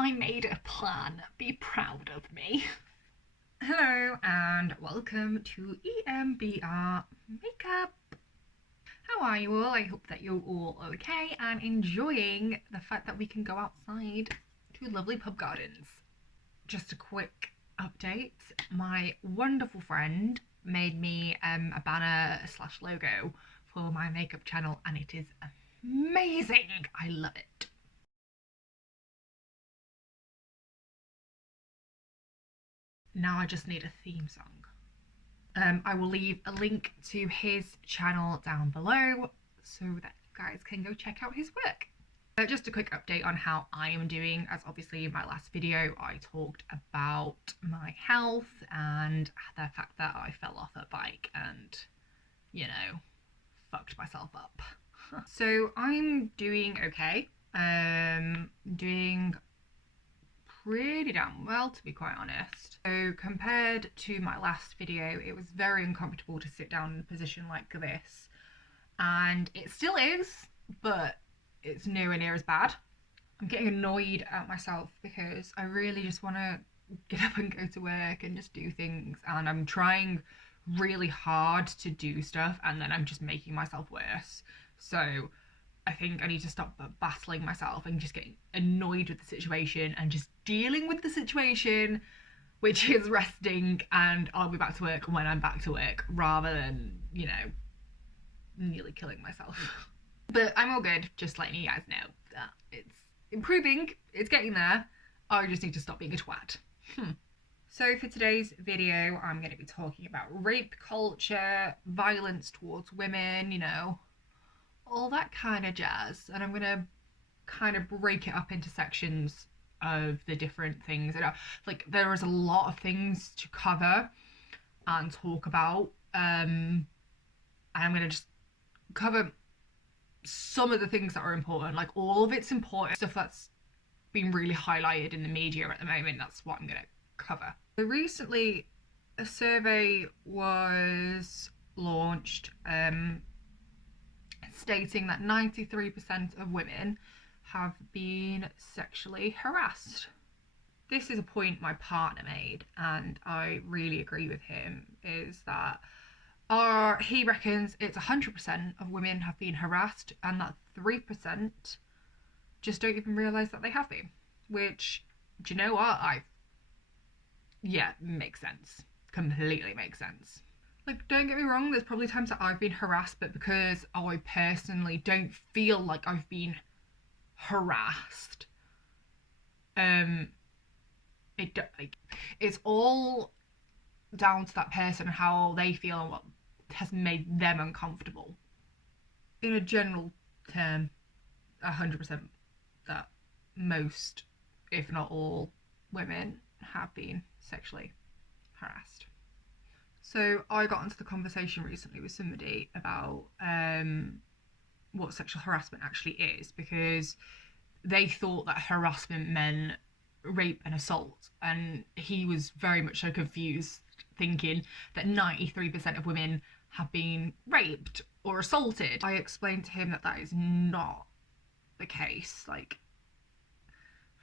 I made a plan. Be proud of me. Hello and welcome to EMBR Makeup. How are you all? I hope that you're all okay and enjoying the fact that we can go outside to lovely pub gardens. Just a quick update. My wonderful friend made me a banner slash logo for my makeup channel and it is amazing. I love it. Now I just need a theme song. I will leave a link to his channel down below so that you guys can go check out his work. Just a quick update on how I am doing, as obviously in my last video I talked about my health and the fact that I fell off a bike and, you know, fucked myself up. So I'm doing okay. Doing pretty damn well, to be quite honest. So compared to my last video, it was very uncomfortable to sit down in a position like this, and it still is, but it's nowhere near as bad. I'm getting annoyed at myself because I really just want to get up and go to work and just do things, and I'm trying really hard to do stuff and then I'm just making myself worse. So I think I need to stop battling myself and just getting annoyed with the situation and just dealing with the situation, which is resting, and I'll be back to work when I'm back to work rather than, you know, nearly killing myself. But I'm all good, just letting you guys know that it's improving, it's getting there. I just need to stop being a twat. So for today's video, I'm going to be talking about rape culture, violence towards women, you know, all that kind of jazz, and I'm gonna kind of break it up into sections of the different things. Like, there is a lot of things to cover and talk about, and I'm gonna just cover some of the things that are important. Like, all of it's important stuff that's been really highlighted in the media at the moment. That's what I'm gonna cover. So recently a survey was launched stating that 93% of women have been sexually harassed. This is a point my partner made, and I really agree with him, is that he reckons it's 100% of women have been harassed and that 3% just don't even realise that they have been. Which, do you know what? Yeah, makes sense. Completely makes sense. Like, don't get me wrong, there's probably times that I've been harassed, but because I personally don't feel like I've been harassed, it's all down to that person and how they feel and what has made them uncomfortable. In a general term, 100% that most, if not all, women have been sexually harassed. So I got into the conversation recently with somebody about what sexual harassment actually is, because they thought that harassment meant rape and assault, and he was very much so confused, thinking that 93% of women have been raped or assaulted. I explained to him that that is not the case. Like,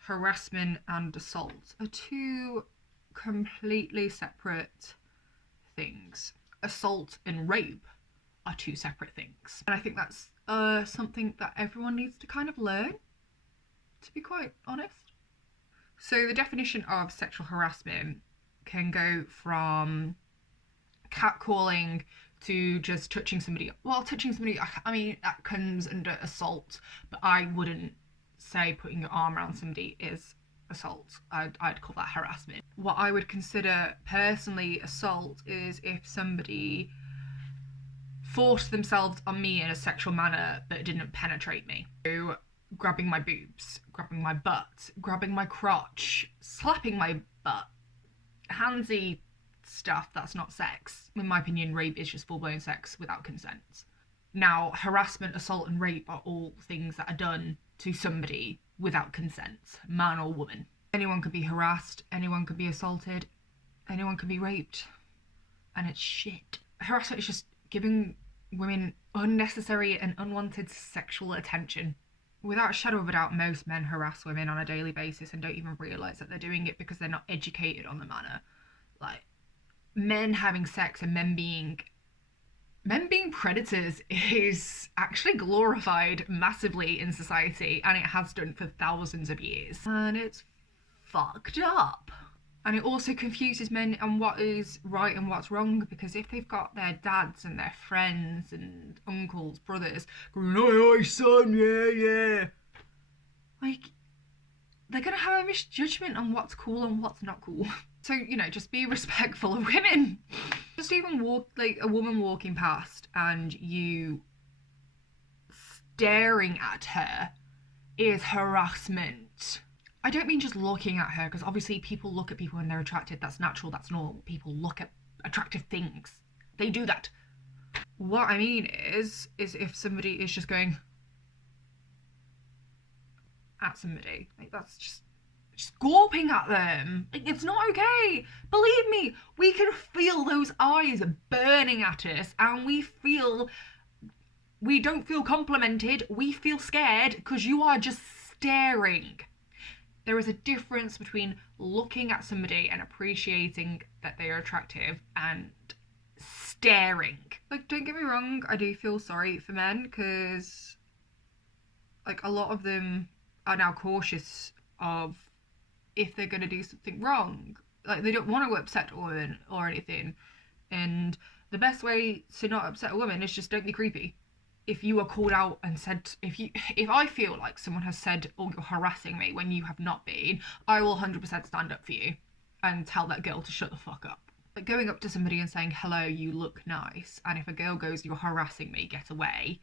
harassment and assault are two completely separate things. Assault and rape are two separate things, and I think that's something that everyone needs to kind of learn, to be quite honest. So the definition of sexual harassment can go from catcalling to just touching somebody. Well, touching somebody, I mean, that comes under assault, but I wouldn't say putting your arm around somebody is assault. I'd call that harassment. What I would consider personally assault is if somebody forced themselves on me in a sexual manner but didn't penetrate me. So, grabbing my boobs, grabbing my butt, grabbing my crotch, slapping my butt, handsy stuff that's not sex. In my opinion, rape is just full-blown sex without consent. Now, harassment, assault and rape are all things that are done to somebody without consent, man or woman. Anyone could be harassed, anyone could be assaulted, anyone could be raped, and it's shit. Harassment is just giving women unnecessary and unwanted sexual attention without a shadow of a doubt, most men harass women on a daily basis and don't even realise that they're doing it because they're not educated on the manner. Like, men having sex and men being predators is actually glorified massively in society, and it has done for thousands of years. And it's fucked up. And it also confuses men on what is right and what's wrong, because if they've got their dads and their friends and uncles, brothers going, "Oi, oi, son, yeah, yeah," like, they're gonna have a misjudgment on what's cool and what's not cool. So, you know, just be respectful of women. Just even walk, like a woman walking past and you staring at her is harassment. I don't mean just looking at her, because obviously people look at people when they're attracted. That's natural, that's normal. People look at attractive things. They do that. What I mean is if somebody is just going at somebody, like, that's just gawping at them. Like, it's not okay. Believe me, we can feel those eyes burning at us, and we don't feel complimented. We feel scared because you are just staring. There is a difference between looking at somebody and appreciating that they are attractive and staring. Like, don't get me wrong, I do feel sorry for men, because, like, a lot of them are now cautious of if they're going to do something wrong. Like, they don't want to upset a woman or anything. And the best way to not upset a woman is just don't be creepy. If you are called out and said, if I feel like someone has said, "Oh, you're harassing me," when you have not been, I will 100% stand up for you and tell that girl to shut the fuck up. Like, going up to somebody and saying, "Hello, you look nice," and if a girl goes, "You're harassing me, get away,"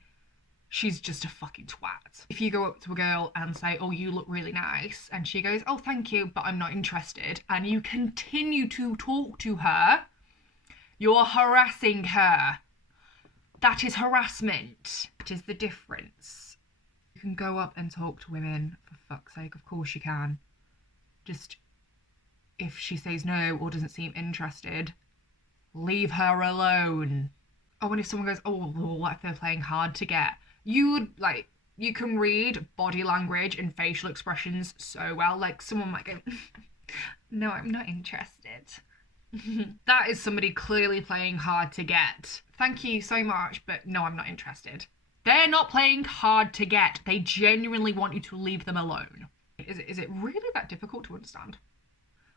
she's just a fucking twat. If you go up to a girl and say, "Oh, you look really nice," and she goes, "Oh, thank you, but I'm not interested," and you continue to talk to her, you're harassing her. That is harassment. That is the difference. You can go up and talk to women, for fuck's sake, of course you can. Just, if she says no or doesn't seem interested, leave her alone. Oh, and if someone goes, "Oh, well, what if they're playing hard to get?" You can read body language and facial expressions so well. Like, someone might go, "No, I'm not interested." That is somebody clearly playing hard to get. "Thank you so much, but no, I'm not interested." They're not playing hard to get. They genuinely want you to leave them alone. Is it really that difficult to understand?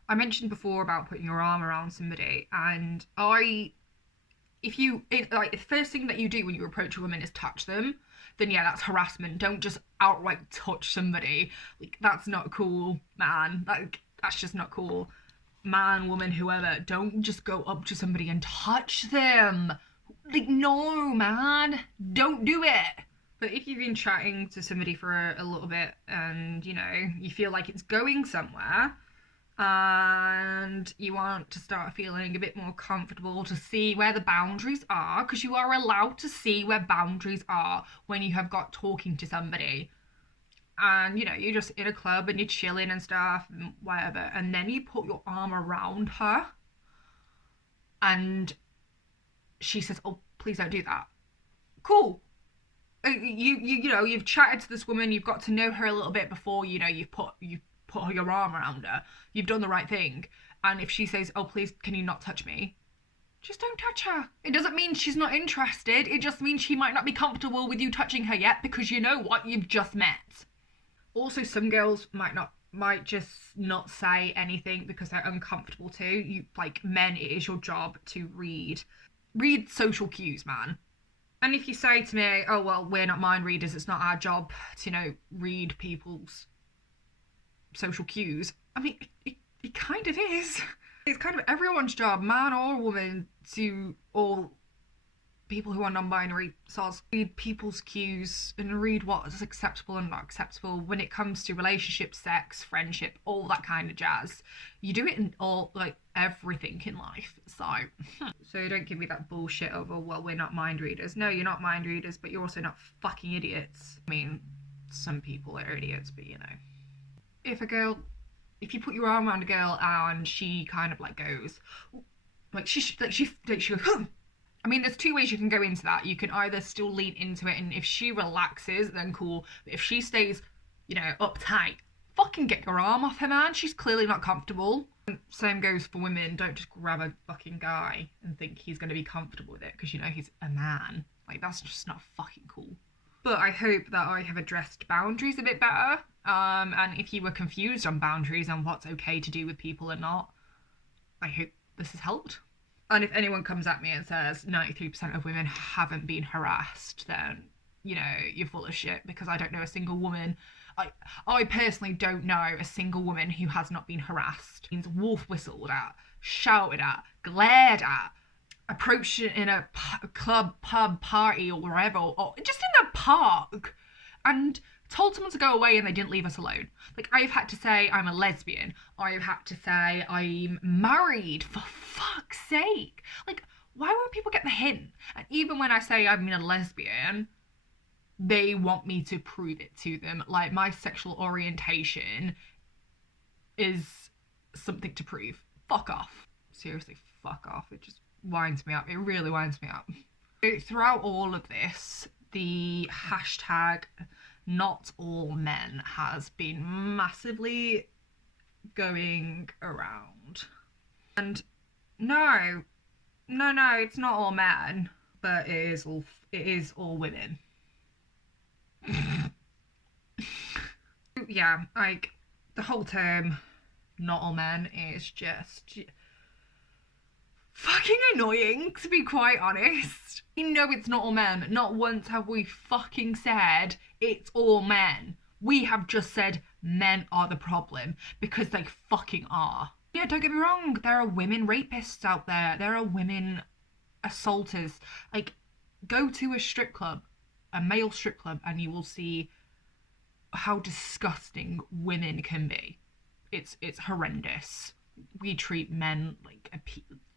I mentioned before about putting your arm around somebody, and the first thing that you do when you approach a woman is touch them, then yeah, that's harassment. Don't just outright touch somebody. Like, that's not cool, man. That's just not cool. Man, woman, whoever, don't just go up to somebody and touch them. Like, no, man, don't do it. But if you've been chatting to somebody for a little bit and, you know, you feel like it's going somewhere and you want to start feeling a bit more comfortable to see where the boundaries are, because you are allowed to see where boundaries are when you have got talking to somebody. And, you know, you're just in a club and you're chilling and stuff and whatever, and then you put your arm around her and she says, "Oh, please don't do that." Cool. You know, you've chatted to this woman, you've got to know her a little bit before, you know, you've put your arm around her. You've done the right thing. And if she says, "Oh, please, can you not touch me?" just don't touch her. It doesn't mean she's not interested. It just means she might not be comfortable with you touching her yet, because you know what? You've just met. Also, some girls might just not say anything because they're uncomfortable too. Like, men, it is your job to read social cues, man. And if you say to me, "Oh, well, we're not mind readers, it's not our job to, you know, read people's social cues," I mean, it kind of is. It's kind of everyone's job, man or woman, or people who are non-binary soz, read people's cues and read what is acceptable and not acceptable when it comes to relationships, sex, friendship, all that kind of jazz. You do it in all, like, everything in life. So don't give me that bullshit of, "Oh, well, we're not mind readers." No, you're not mind readers, but you're also not fucking idiots. I mean, some people are idiots, but, you know. If you put your arm around a girl and she kind of, like, goes, like, she goes, "Huh," I mean, there's two ways you can go into that. You can either still lean into it, and if she relaxes, then cool. But if she stays, you know, uptight, fucking get your arm off her, man. She's clearly not comfortable. Same goes for women. Don't just grab a fucking guy and think he's going to be comfortable with it because, you know, he's a man. Like, that's just not fucking cool. But I hope that I have addressed boundaries a bit better. And if you were confused on boundaries and what's okay to do with people and not, I hope this has helped. And if anyone comes at me and says 93% of women haven't been harassed, then, you know, you're full of shit, because I don't know a single woman. I personally don't know a single woman who has not been harassed. Means wolf whistled at, shouted at, glared at, approached in a club, pub, party or wherever, or just in a park, and told someone to go away and they didn't leave us alone. Like, I've had to say I'm a lesbian. I've had to say I'm married, for fuck's sake. Like, why won't people get the hint? And even when I say I'm a lesbian, they want me to prove it to them. Like, my sexual orientation is something to prove. Fuck off. Seriously, fuck off. It just winds me up. It really winds me up. Throughout all of this, the hashtag not all men has been massively going around. And no, it's not all men, but it is all women. Yeah, like, the whole term not all men is just fucking annoying, to be quite honest. You know it's not all men. Not once have we fucking said it's all men. We have just said men are the problem, because they fucking are. Yeah, don't get me wrong, there are women rapists out there. There are women assaulters. Like, go to a strip club, a male strip club, and you will see how disgusting women can be. It's horrendous. We treat men like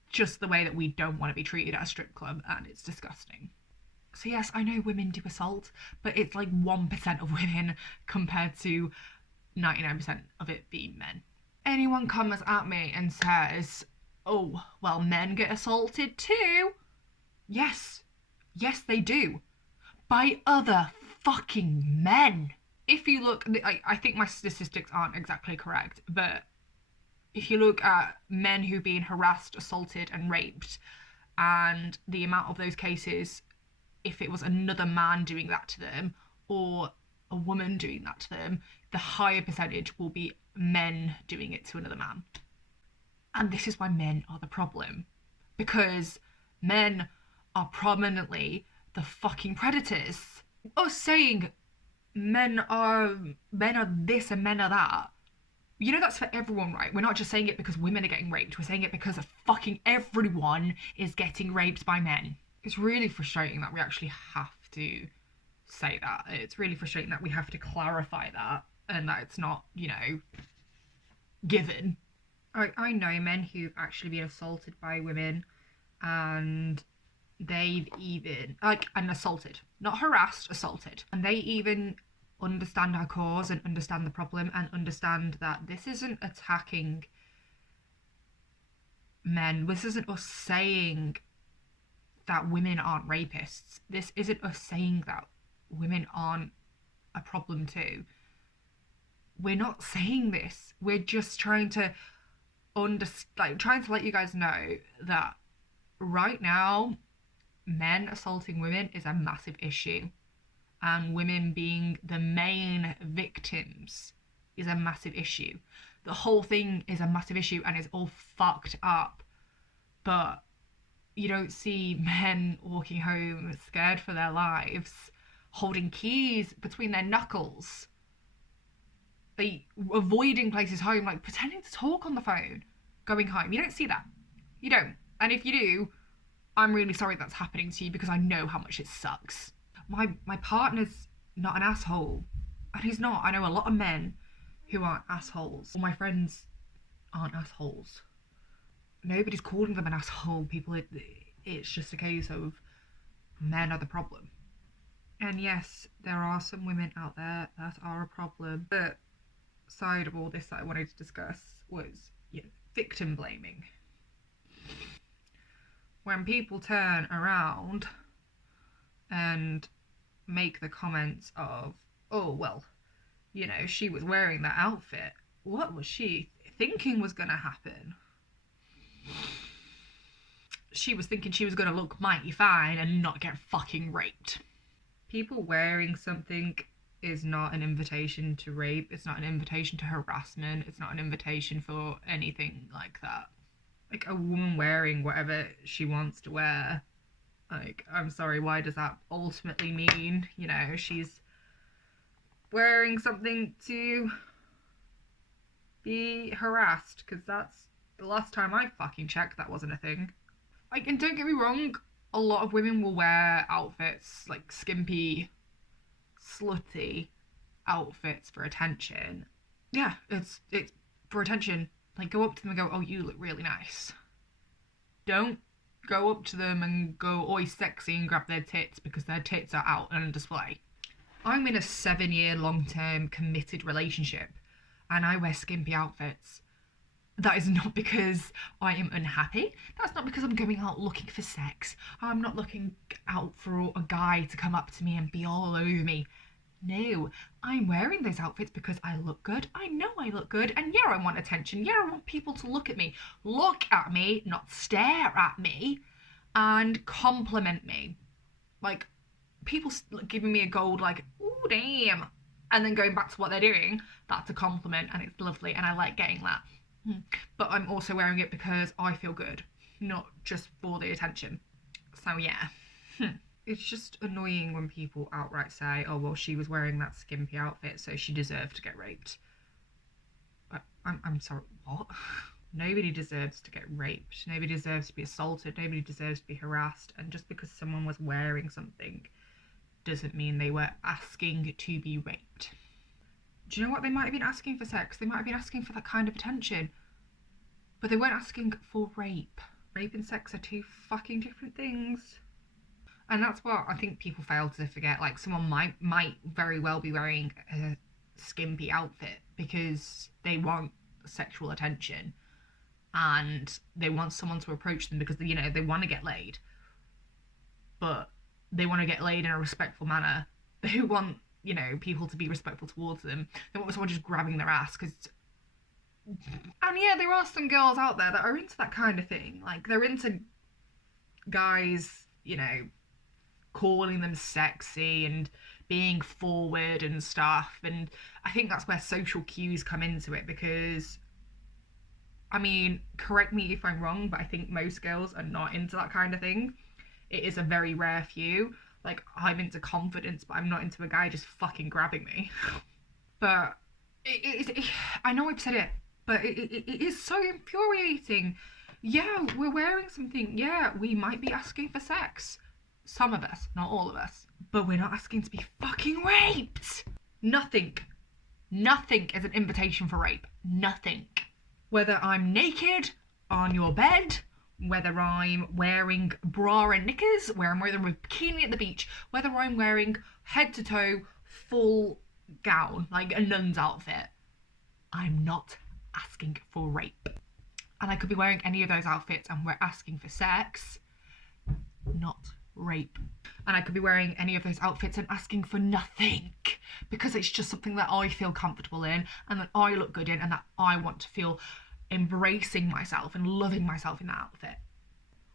just the way that we don't want to be treated at a strip club, and it's disgusting. So yes, I know women do assault, but it's like 1% of women compared to 99% of it being men. Anyone comes at me and says, oh, well, men get assaulted too. Yes, they do. By other fucking men. If you look, I think my statistics aren't exactly correct, but if you look at men who've been harassed, assaulted and raped, and the amount of those cases, if it was another man doing that to them or a woman doing that to them, the higher percentage will be men doing it to another man. And this is why men are the problem, because men are prominently the fucking predators. Us saying men are this and men are that, you know, that's for everyone, right? We're not just saying it because women are getting raped. We're saying it because fucking everyone is getting raped by men. It's really frustrating that we actually have to say that. It's really frustrating that we have to clarify that, and that it's not, you know, given. I know men who've actually been assaulted by women, and they've even, and assaulted, not harassed, assaulted. And they even understand our cause and understand the problem and understand that this isn't attacking men. This isn't us saying that women aren't rapists. This isn't us saying that women aren't a problem too. We're not saying this. We're just trying to trying to let you guys know that right now, men assaulting women is a massive issue. And women being the main victims is a massive issue. The whole thing is a massive issue and is all fucked up. But you don't see men walking home scared for their lives, holding keys between their knuckles, avoiding places home, like pretending to talk on the phone, going home. You don't see that. You don't. And if you do, I'm really sorry that's happening to you, because I know how much it sucks. My partner's not an asshole, and he's not. I know a lot of men who aren't assholes. All my friends aren't assholes. Nobody's calling them an asshole. It's just a case of men are the problem. And yes, there are some women out there that are a problem. The side of all this that I wanted to discuss was, you know, victim blaming. when people turn around and make the comments of, oh, well, you know, she was wearing that outfit. What was she thinking was going to happen? She was thinking she was going to look mighty fine and not get fucking raped. People wearing something is not an invitation to rape. It's not an invitation to harassment. It's not an invitation for anything like that. Like, a woman wearing whatever she wants to wear, like, I'm sorry, why does that ultimately mean, you know, she's wearing something to be harassed? Because that's the last time I fucking checked, that wasn't a thing. Like, and don't get me wrong, a lot of women will wear outfits, like skimpy, slutty outfits for attention. Yeah, it's for attention. Like, go up to them and go, oh, you look really nice. Don't go up to them and go, oi, sexy, and grab their tits because their tits are out on display. I'm in a 7-year long-term committed relationship and I wear skimpy outfits. That is not because I am unhappy. That's not because I'm going out looking for sex. I'm not looking out for a guy to come up to me and be all over me. No, I'm wearing those outfits because I look good. I know I look good. And yeah, I want attention. Yeah, I want people to look at me. Look at me, not stare at me. And compliment me. Like, people giving me a gold, like, ooh, damn. And then going back to what they're doing, that's a compliment and it's lovely. And I like getting that. But I'm also wearing it because I feel good, not just for the attention. So yeah. It's just annoying when people outright say, oh, well, she was wearing that skimpy outfit, so she deserved to get raped. I'm sorry, what? Nobody deserves to get raped. Nobody deserves to be assaulted. Nobody deserves to be harassed. And just because someone was wearing something doesn't mean they were asking to be raped. Do you know what? They might have been asking for sex. They might have been asking for that kind of attention. But they weren't asking for rape. Rape and sex are two fucking different things. And that's what I think people fail to forget. Like, someone might very well be wearing a skimpy outfit because they want sexual attention and they want someone to approach them because, you know, they want to get laid. But they want to get laid in a respectful manner. They want, you know, people to be respectful towards them. They want someone just grabbing their ass because... And yeah, there are some girls out there that are into that kind of thing. Like, they're into guys, you know, calling them sexy and being forward and stuff. And I think that's where social cues come into it because, I mean, correct me if I'm wrong, but I think most girls are not into that kind of thing. It is a very rare few. Like, I'm into confidence, but I'm not into a guy just fucking grabbing me. But I know I've said it, but it is so infuriating. Yeah, we're wearing something. Yeah, we might be asking for sex. Some of us, not all of us. But we're not asking to be fucking raped. Nothing is an invitation for rape. Nothing. Whether I'm naked on your bed, whether I'm wearing bra and knickers, whether I'm wearing a bikini at the beach, whether I'm wearing head to toe full gown, like a nun's outfit, I'm not asking for rape. And I could be wearing any of those outfits and we're asking for sex, not rape. And I could be wearing any of those outfits and asking for nothing because it's just something that I feel comfortable in and that I look good in and that I want to feel embracing myself and loving myself in that outfit.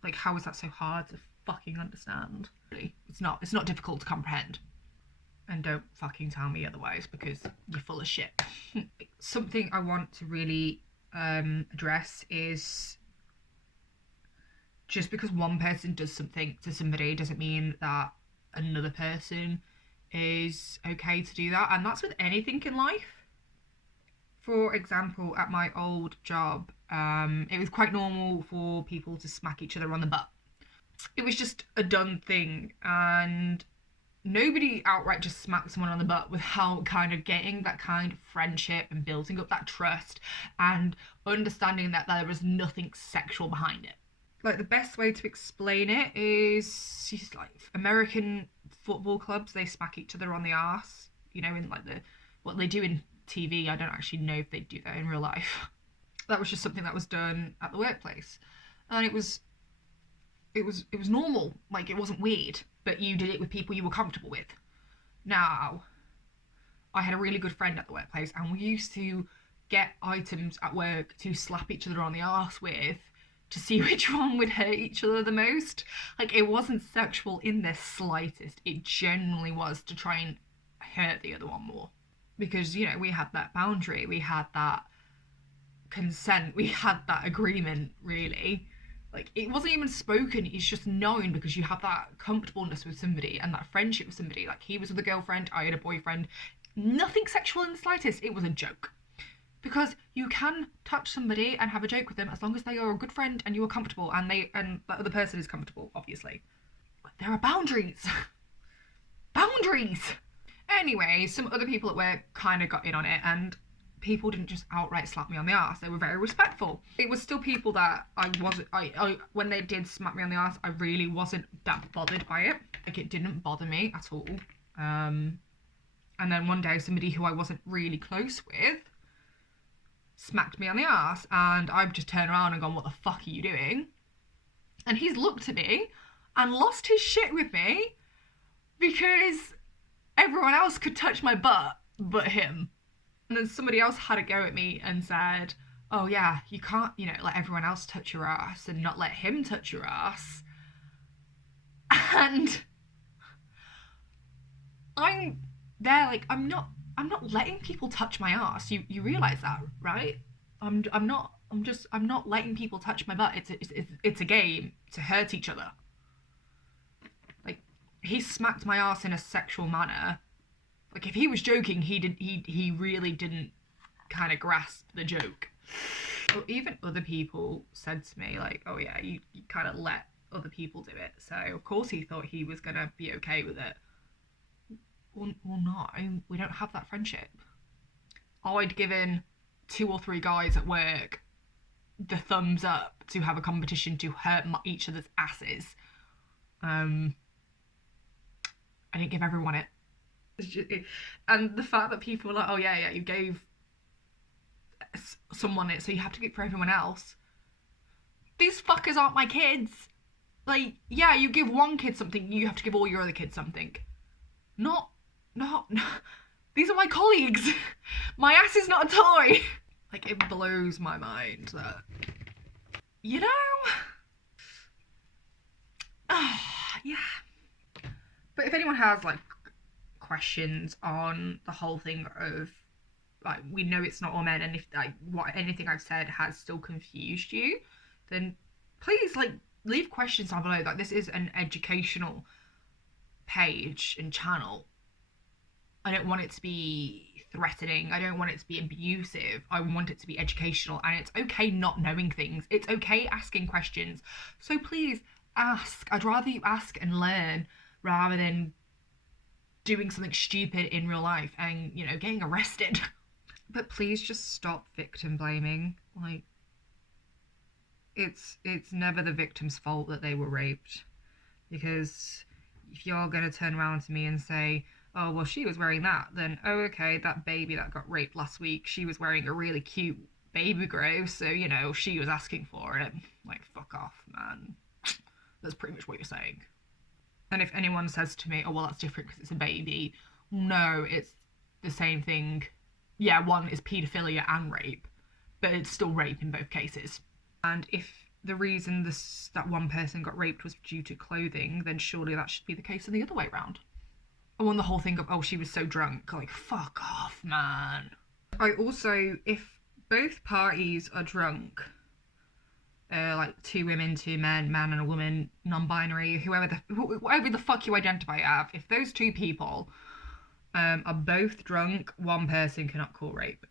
Like, how is that so hard to fucking understand? Really, it's not difficult to comprehend. And don't fucking tell me otherwise because you're full of shit. Something I want to really address is just because one person does something to somebody doesn't mean that another person is okay to do that. And that's with anything in life. For example, at my old job, it was quite normal for people to smack each other on the butt. It was just a done thing, and nobody outright just smacked someone on the butt without kind of getting that kind of friendship and building up that trust and understanding that there was nothing sexual behind it. Like, the best way to explain it is like American football clubs, they smack each other on the arse, you know, in like what they do in TV. I don't actually know if they do that in real life. That was just something that was done at the workplace. And it was it was normal. Like, it wasn't weird, but you did it with people you were comfortable with. Now, I had a really good friend at the workplace, and we used to get items at work to slap each other on the arse with to see which one would hurt each other the most. Like, it wasn't sexual in the slightest. It genuinely was to try and hurt the other one more. Because, you know, we had that boundary, we had that consent, we had that agreement, really. Like, it wasn't even spoken, it's just known because you have that comfortableness with somebody and that friendship with somebody. Like, he was with a girlfriend, I had a boyfriend. Nothing sexual in the slightest, it was a joke. Because you can touch somebody and have a joke with them as long as they are a good friend and you are comfortable and the other person is comfortable, obviously. But there are boundaries. Boundaries! Anyway, some other people at work kind of got in on it, and people didn't just outright slap me on the arse. They were very respectful. It was still people that I when they did smack me on the arse, I really wasn't that bothered by it. Like, it didn't bother me at all. And then one day, somebody who I wasn't really close with smacked me on the arse, and I've just turned around and gone, what the fuck are you doing? And he's looked at me and lost his shit with me because everyone else could touch my butt but him. And then somebody else had a go at me and said, oh yeah, you can't, you know, let everyone else touch your ass and not let him touch your ass. And I'm there like, I'm not letting people touch my ass. You realise that, right? I'm not letting people touch my butt. It's a game to hurt each other. Like, he smacked my ass in a sexual manner. Like, if he was joking, he really didn't kind of grasp the joke. Or even other people said to me, like, oh yeah, you kind of let other people do it. So of course he thought he was gonna be okay with it. Well, no, we don't have that friendship. I'd given 2 or 3 guys at work the thumbs up to have a competition to hurt each other's asses. I didn't give everyone it. And the fact that people were like, oh yeah, you gave someone it, so you have to give it for everyone else. These fuckers aren't my kids. Like, yeah, you give one kid something, you have to give all your other kids something. No. These are my colleagues. My ass is not a toy. Like, it blows my mind that, you know, yeah. But if anyone has, like, questions on the whole thing of, like, we know it's not all men, and if, like, anything I've said has still confused you, then please, like, leave questions down below. Like, this is an educational page and channel. I don't want it to be threatening. I don't want it to be abusive. I want it to be educational, and it's okay not knowing things. It's okay asking questions. So please ask. I'd rather you ask and learn rather than doing something stupid in real life and, you know, getting arrested. But please just stop victim blaming. Like, it's never the victim's fault that they were raped. Because if you're going to turn around to me and say, oh, well, she was wearing that, then, oh, okay, that baby that got raped last week, she was wearing a really cute baby grow, so, you know, she was asking for it. Like, fuck off, man. That's pretty much what you're saying. And if anyone says to me, oh, well, that's different because it's a baby, no, it's the same thing. Yeah, one is paedophilia and rape, but it's still rape in both cases. And if the reason that one person got raped was due to clothing, then surely that should be the case in the other way around. I want the whole thing of, oh, she was so drunk. Like, fuck off, man. I also, if both parties are drunk, like 2 women, 2 men, man and a woman, non-binary, whoever the fuck you identify as, if those 2 people are both drunk, one person cannot call rape.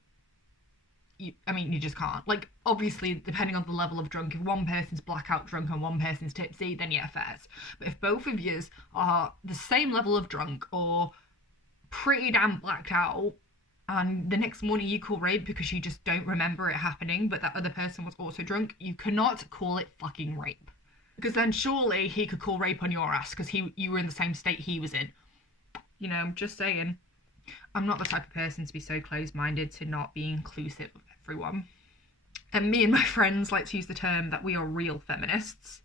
You just can't. Like, obviously, depending on the level of drunk, if one person's blackout drunk and one person's tipsy, then yeah, fairs. But if both of yous are the same level of drunk or pretty damn blacked out, and the next morning you call rape because you just don't remember it happening, but that other person was also drunk, you cannot call it fucking rape. Because then surely he could call rape on your ass because you were in the same state he was in. You know, I'm just saying. I'm not the type of person to be so closed-minded to not be inclusive of everyone. And me and my friends like to use the term that we are real feminists.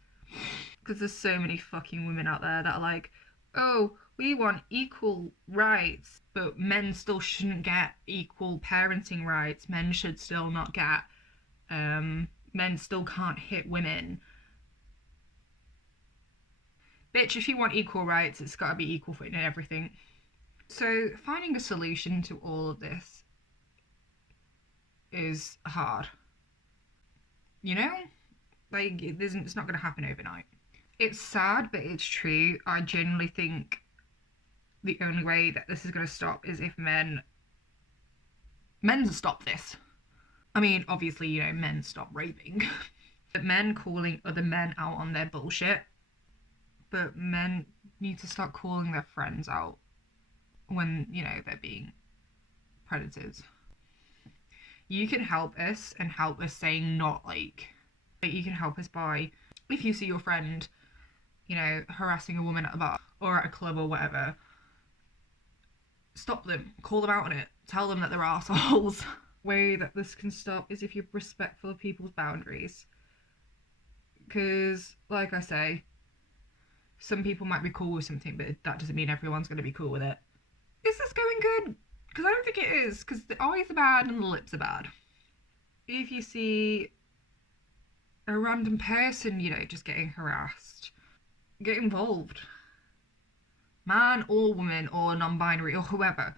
Because there's so many fucking women out there that are like, oh, we want equal rights, but men still shouldn't get equal parenting rights. Men should still not get, men still can't hit women. Bitch, if you want equal rights, it's got to be equal footing and everything. So finding a solution to all of this is hard. You know? Like, it's not going to happen overnight. It's sad, but it's true. I genuinely think the only way that this is going to stop is if men stop this. I mean, obviously, you know, men stop raping. But men calling other men out on their bullshit. But men need to start calling their friends out when, you know, they're being predators. You can help us and help us saying not like you can help us by, if you see your friend, you know, harassing a woman at a bar or at a club or whatever, stop them, call them out on it, tell them that they're assholes. Way that this can stop is if you're respectful of people's boundaries. Because, like I say, some people might be cool with something, but that doesn't mean everyone's going to be cool with it. Is this going good? Because I don't think it is, because the eyes are bad and the lips are bad. If you see a random person, you know, just getting harassed, get involved. Man or woman or non-binary or whoever,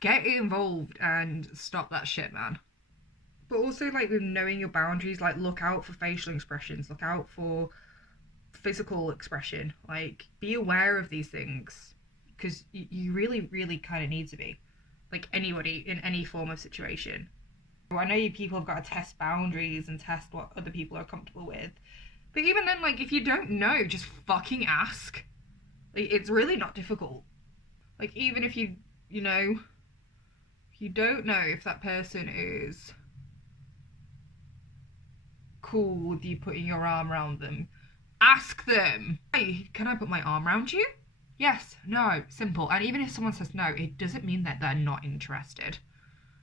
get involved and stop that shit, man. But also, like, with knowing your boundaries, like, look out for facial expressions, look out for physical expression, like, be aware of these things, because you really, really kind of need to be, like, anybody in any form of situation. I know people have got to test boundaries and test what other people are comfortable with, but even then, like, if you don't know, just fucking ask. Like, it's really not difficult. Like, even if you know, if you don't know if that person is cool with you putting your arm around them, ask them, hey, can I put my arm around you? Yes, no, simple. And even if someone says no, it doesn't mean that they're not interested.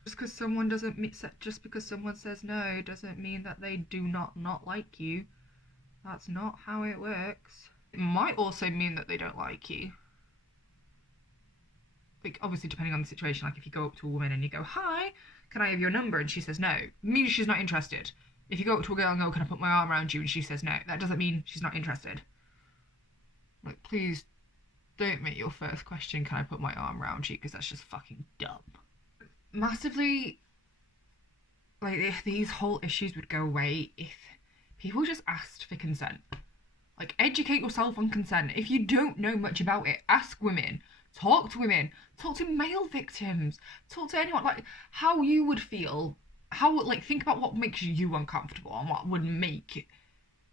Just because someone says no doesn't mean that they do not like you. That's not how it works. It might also mean that they don't like you. Like, obviously, depending on the situation, like if you go up to a woman and you go, hi, can I have your number? And she says no, it means she's not interested. If you go up to a girl and go, can I put my arm around you? And she says no, that doesn't mean she's not interested. Like, please don't make your first question, can I put my arm around you? Because that's just fucking dumb. Massively, like, if these whole issues would go away if people just asked for consent. Like, educate yourself on consent. If you don't know much about it, ask women. Talk to women. Talk to male victims. Talk to anyone. Like, how you would feel. Think about what makes you uncomfortable and what would make it.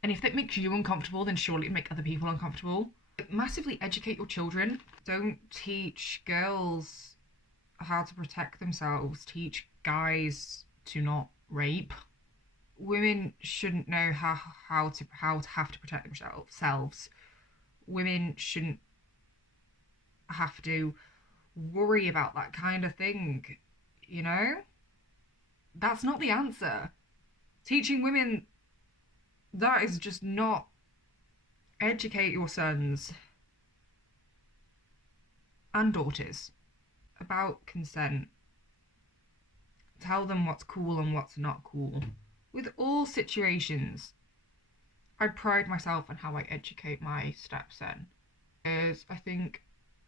And if that makes you uncomfortable, then surely it'd make other people uncomfortable. Massively educate your children. Don't teach girls how to protect themselves. Teach guys to not rape. Women shouldn't know how to have to protect themselves. Women shouldn't have to worry about that kind of thing, you know? That's not the answer. Teaching women, that is just not. Educate your sons and daughters about consent. Tell them what's cool and what's not cool. With all situations, I pride myself on how I educate my stepson, because I think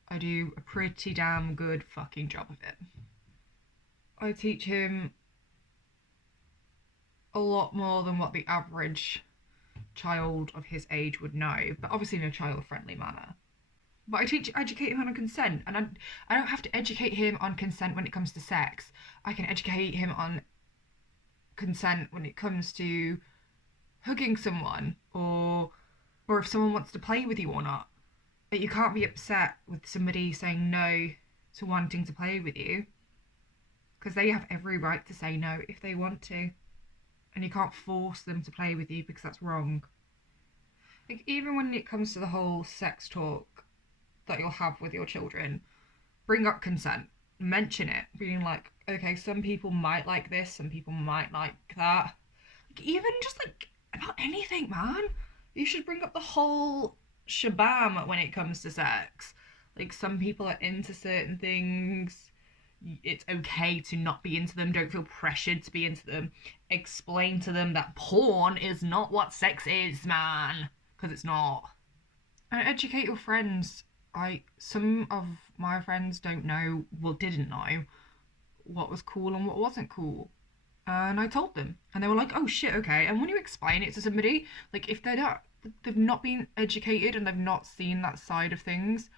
I do a pretty damn good fucking job of it. I teach him a lot more than what the average child of his age would know, but obviously in a child-friendly manner. But I educate him on consent, and I don't have to educate him on consent when it comes to sex. I can educate him on consent when it comes to hugging someone, or if someone wants to play with you or not. But you can't be upset with somebody saying no to wanting to play with you, because they have every right to say no if they want to, and you can't force them to play with you because that's wrong. Like, even when it comes to the whole sex talk that you'll have with your children, bring up consent, mention it, being like, okay, some people might like this, some people might like that. Like, even just like about anything, man. You should bring up the whole shabam when it comes to sex. Like, some people are into certain things. It's okay to not be into them. Don't feel pressured to be into them. Explain to them that porn is not what sex is, man. Because it's not. And educate your friends. Some of my friends don't know, well, didn't know what was cool and what wasn't cool. And I told them, and they were like, "Oh shit, okay." And when you explain it to somebody, like, if they've not been educated and they've not seen that side of things,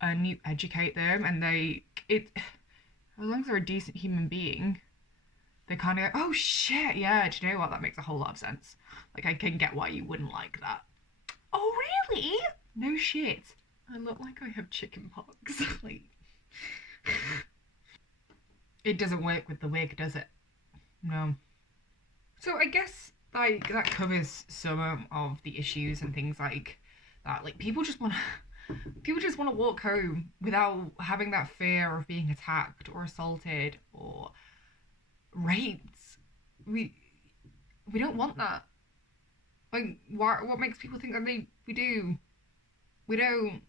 and you educate them, and as long as they're a decent human being, they kind of go, "Oh shit, yeah. Do you know what? That makes a whole lot of sense. Like, I can get why you wouldn't like that." Oh really? No shit. I look like I have chicken pox. Like, it doesn't work with the wig, does it? No. So I guess like that covers some of the issues and things like that. Like, people just want to walk home without having that fear of being attacked or assaulted or raped. We don't want that. Like, what makes people think that we do? We don't.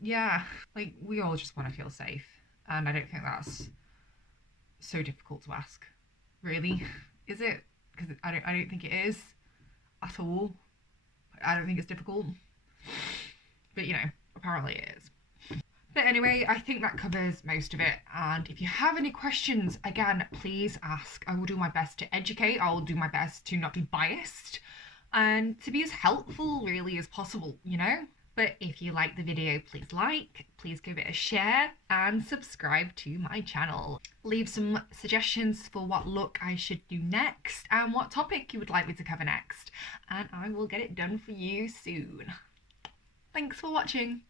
Yeah. Like, we all just want to feel safe, and I don't think that's so difficult to ask. Really, is it? Because I don't think it is at all. I don't think it's difficult, but apparently it is. But anyway, I think that covers most of it. And if you have any questions, again, please ask. I will do my best to educate. I will do my best to not be biased and to be as helpful really as possible, But if you like the video, please give it a share and subscribe to my channel. Leave some suggestions for what look I should do next and what topic you would like me to cover next, and I will get it done for you soon. Thanks for watching.